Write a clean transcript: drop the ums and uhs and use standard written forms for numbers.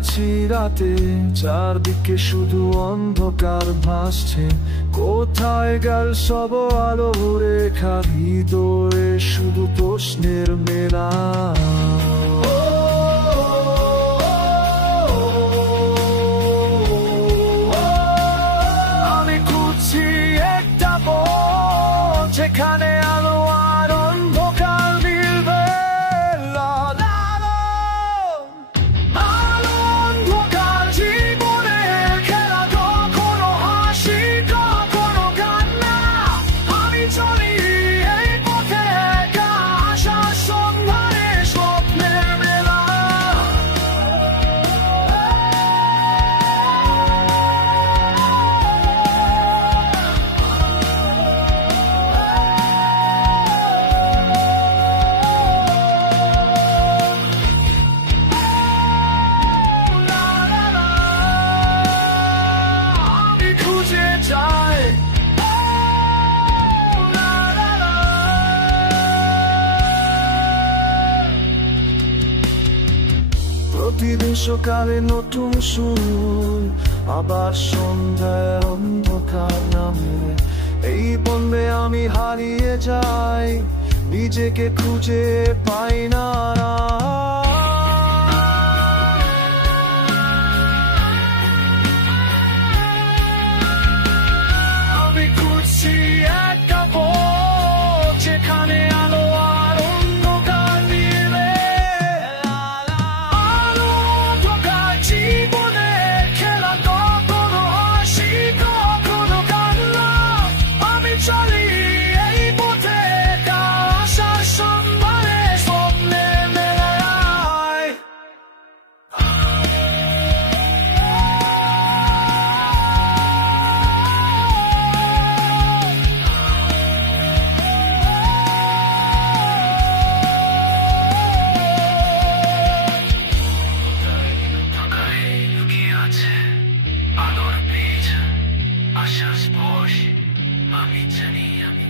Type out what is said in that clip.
আছি রাতে, চারদিকে শুধু অন্ধকার ভাসছে। কোথায় গেল সব আলো রেখা, হৃদয়ে শুধু প্রশ্নের মেলা। আমি খুঁজছি একটা পথ যেখানে আলো আর অন্ধকার মিলবে। আলো অন্ধকার জীবনের খেলা, কখনো হাসি কখনো কান্না। আমি চলি এই পথে একা, আশার সন্ধানে স্বপ্নের মেলা। আমি খুঁজে যাই প্রতিদিন সকালে নতুন সুর, আবার সন্ধ্যায় অন্ধকার নামে। এই বন্ধে আমি হারিয়ে যাই, নিজেকে খুঁজে পাই না। আমি খুঁজছি একটা পথ যেখানে আলো আর অন্ধকার মিলে। আলো অন্ধকার জীবনের খেলা, কখনো হাসি কখনো কান্না। আমি চলি এই পথে একা, আশার সন্ধানে স্বপ্নের মেলায়। লুকিয়ে আছে আলোর বীজ, আশার স্পর্শ। আমি জানি আমি